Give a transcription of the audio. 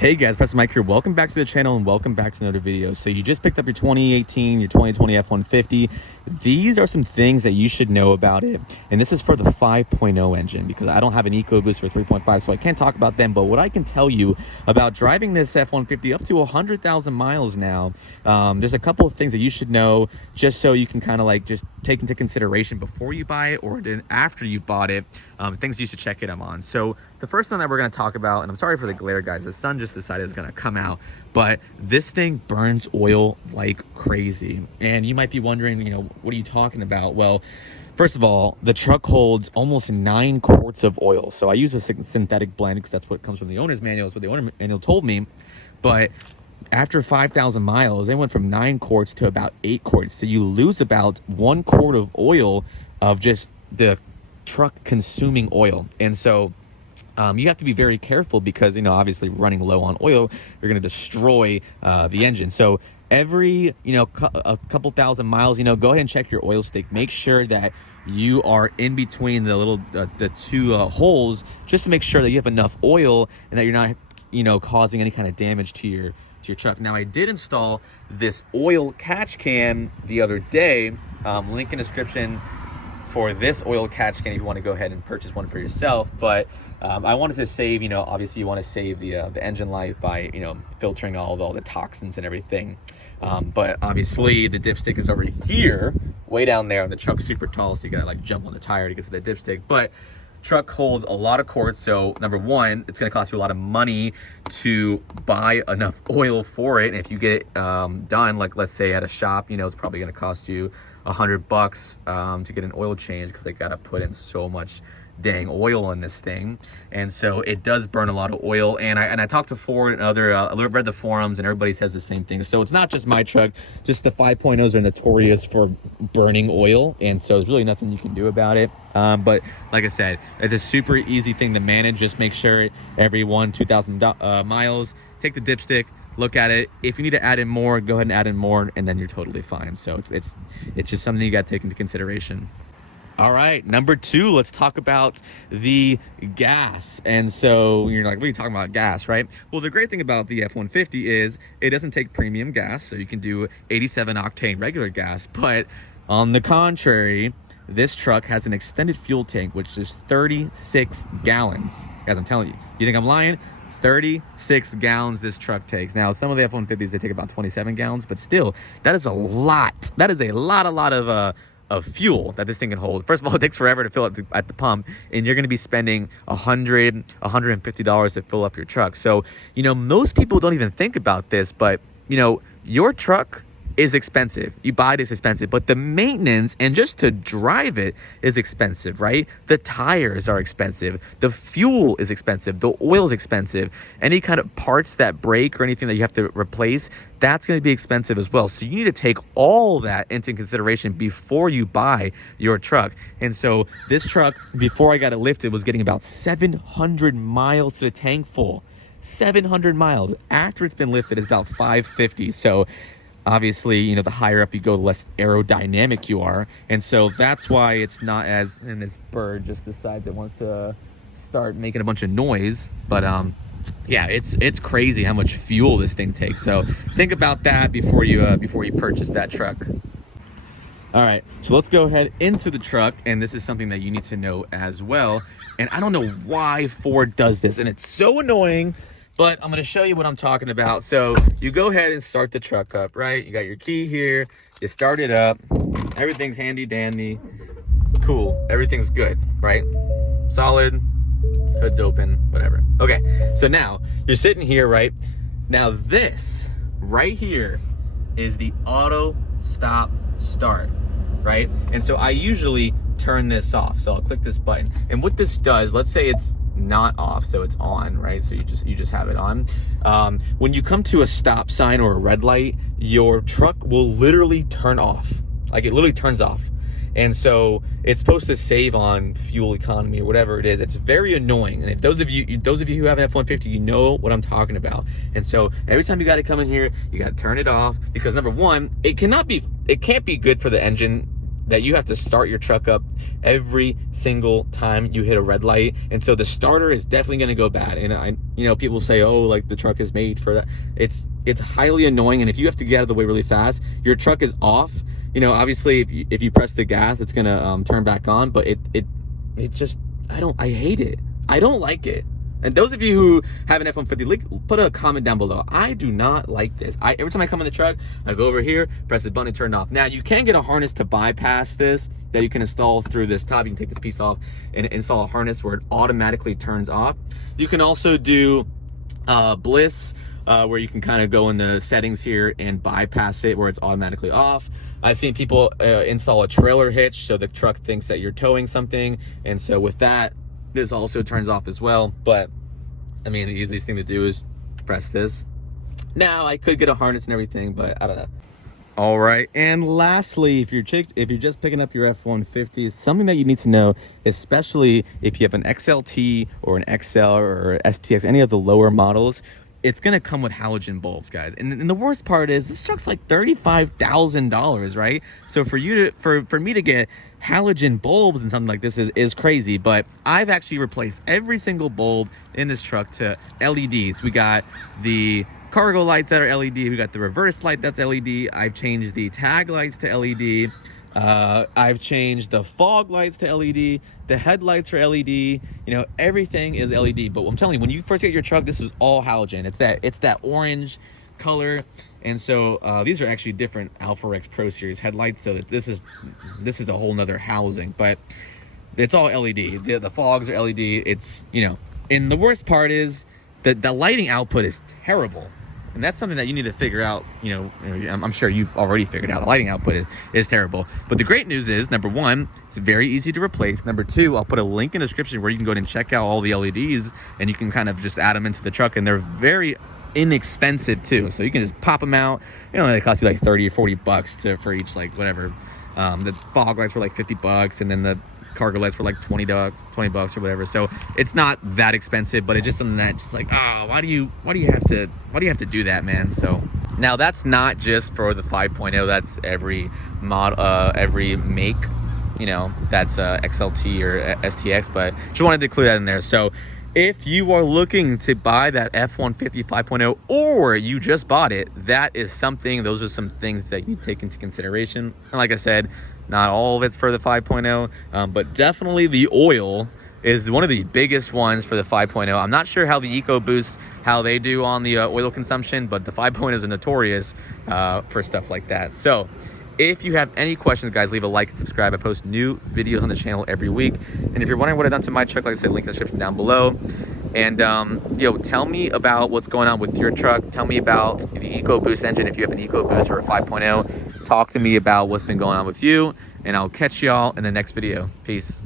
Hey guys, Preston Mike here. Welcome back to the channel and welcome back to another video. So you just picked up your 2018, your 2020 F150. These are some things that you should know about it. And this is for the 5.0 engine because I don't have an EcoBoost for 3.5, so I can't talk about them. But what I can tell you about driving this F150 up to 100,000 miles now, there's a couple of things that you should know just so you can kind of like just take into consideration before you buy it or then after you've bought it, things you should check it on. So the first one that we're going to talk about, and I'm sorry for the glare guys, the sun just decided it's going to come out, but this thing burns oil like crazy. And you might be wondering, you know, what are you talking about? Well, first of all, the truck holds almost 9 quarts of oil. So I use a synthetic blend because that's what comes from the owner's manual. That's what the owner's manual told me. But after 5,000 miles, they went from 9 quarts to about 8 quarts. So you lose about 1 quart of oil of just the truck consuming oil. And so you have to be very careful because, you know, obviously running low on oil, you're going to destroy the engine. So every, you know, a couple thousand miles, you know, go ahead and check your oil stick. Make sure that you are in between the little, the two holes, just to make sure that you have enough oil and that you're not, you know, causing any kind of damage to your truck. Now, I did install this oil catch can the other day, link in description for this oil catch can if you want to go ahead and purchase one for yourself. But I wanted to save, you know, obviously you want to save the engine life by, you know, filtering all the toxins and everything. But obviously the dipstick is over here, way down there, and the truck's super tall, so you gotta like jump on the tire to get to the dipstick. But truck holds a lot of quarts, so number one, it's going to cost you a lot of money to buy enough oil for it. And if you get it done, like let's say at a shop, you know, it's probably going to cost you $100 to get an oil change because they got to put in so much dang oil in this thing. And so it does burn a lot of oil. And I talked to Ford and other, I read the forums and everybody says the same thing. So it's not just my truck, just the 5.0s are notorious for burning oil. And so there's really nothing you can do about it. But like I said, it's a super easy thing to manage. Just make sure every 2,000 miles, take the dipstick, look at it. If you need to add in more, go ahead and add in more, and then you're totally fine. So it's just something you got to take into consideration. All right, number 2, let's talk about the gas. And so you're like, what are you talking about, gas, right? Well, the great thing about the F-150 is it doesn't take premium gas, so you can do 87 octane regular gas. But on the contrary, this truck has an extended fuel tank, which is 36 gallons. Guys, I'm telling you, you think I'm lying? 36 gallons this truck takes. Now, some of the F-150s, they take about 27 gallons, but still, that is a lot. That is a lot of fuel that this thing can hold. First of all, it takes forever to fill up at the pump, and you're going to be spending $150 to fill up your truck. So, you know, most people don't even think about this, but, you know, your truck is expensive. You buy it, it's expensive, but the maintenance and just to drive it is expensive, right? The tires are expensive. The fuel is expensive. The oil is expensive. Any kind of parts that break or anything that you have to replace, that's going to be expensive as well. So you need to take all that into consideration before you buy your truck. And so this truck, before I got it lifted, was getting about 700 miles to the tank full. 700 miles. After it's been lifted, it's about 550. So obviously, you know, the higher up you go, the less aerodynamic you are. And so that's why it's not as, and this bird just decides it wants to start making a bunch of noise. But yeah, it's crazy how much fuel this thing takes. So think about that before you purchase that truck. All right, so let's go ahead into the truck, and this is something that you need to know as well. And I don't know why Ford does this, and it's so annoying, but I'm gonna show you what I'm talking about. So you go ahead and start the truck up, right? You got your key here, you start it up, everything's handy dandy, cool, everything's good, right? Solid, hood's open, whatever. Okay, so now you're sitting here, right? Now this right here is the auto stop start, right? And so I usually turn this off. So I'll click this button. And what this does, let's say it's not off, so it's on, right? So you just have it on. When you come to a stop sign or a red light, your truck will literally turn off. Like it literally turns off. And so it's supposed to save on fuel economy or whatever it is. It's very annoying. And if those of you who have an F-150, you know what I'm talking about. And so every time you got to come in here, you got to turn it off because number one, it can't be good for the engine that you have to start your truck up every single time you hit a red light. And so the starter is definitely going to go bad. And people say, oh, like the truck is made for that. It's highly annoying. And if you have to get out of the way really fast, your truck is off. Obviously if you press the gas, it's going to turn back on, but it just, I hate it. I don't like it. And those of you who have an F-150, put a comment down below. I do not like this. Every time I come in the truck, I go over here, press the button, and turn it off. Now, you can get a harness to bypass this that you can install through this top. You can take this piece off and install a harness where it automatically turns off. You can also do Bliss, where you can kind of go in the settings here and bypass it where it's automatically off. I've seen people install a trailer hitch so the truck thinks that you're towing something. And so with that, this also turns off as well. But I mean, the easiest thing to do is press this. Now I could get a harness and everything, but I don't know. All right, and lastly, if you're just picking up your F-150, something that you need to know, especially if you have an XLT or an XL or STX, any of the lower models, it's gonna come with halogen bulbs, guys. And the worst part is this truck's like $35,000, right? So for me to get halogen bulbs and something like this is crazy. But I've actually replaced every single bulb in this truck to LEDs. We got the cargo lights that are LED. We got the reverse light that's LED. I've changed the tag lights to LED. I've changed the fog lights to LED. The headlights are LED. Everything is LED. But I'm telling you, when you first get your truck, this is all halogen. It's that orange color. And so these are actually different Alpha Rex Pro Series headlights. So that this is a whole nother housing. But it's all LED. The fogs are LED. It's and the worst part is that the lighting output is terrible. And that's something that you need to figure out. I'm sure you've already figured out the lighting output is terrible. But the great news is, number one, it's very easy to replace. Number two, I'll put a link in the description where you can go ahead and check out all the LEDs, and you can kind of just add them into the truck, and they're very inexpensive too. So you can just pop them out. They cost you like 30 or 40 bucks for each, like whatever. The fog lights were like 50 bucks, and then the cargo lights for like 20 bucks or whatever. So it's not that expensive, but it's just something that just like, why do you have to do that, man? So now that's not just for the 5.0, that's every mod, every make, that's XLT or STX, but just wanted to include that in there. So if you are looking to buy that F-150 5.0 or you just bought it, those are some things that you take into consideration. And like I said, not all of it's for the 5.0, but definitely the oil is one of the biggest ones for the 5.0. I'm not sure how the EcoBoost, how they do on the oil consumption, but the 5.0 is notorious for stuff like that. So if you have any questions, guys, leave a like and subscribe. I post new videos on the channel every week. And if you're wondering what I've done to my truck, like I said, link in the description down below. And tell me about what's going on with your truck. Tell me about the EcoBoost engine if you have an EcoBoost or a 5.0. Talk to me about what's been going on with you, and I'll catch y'all in the next video. Peace.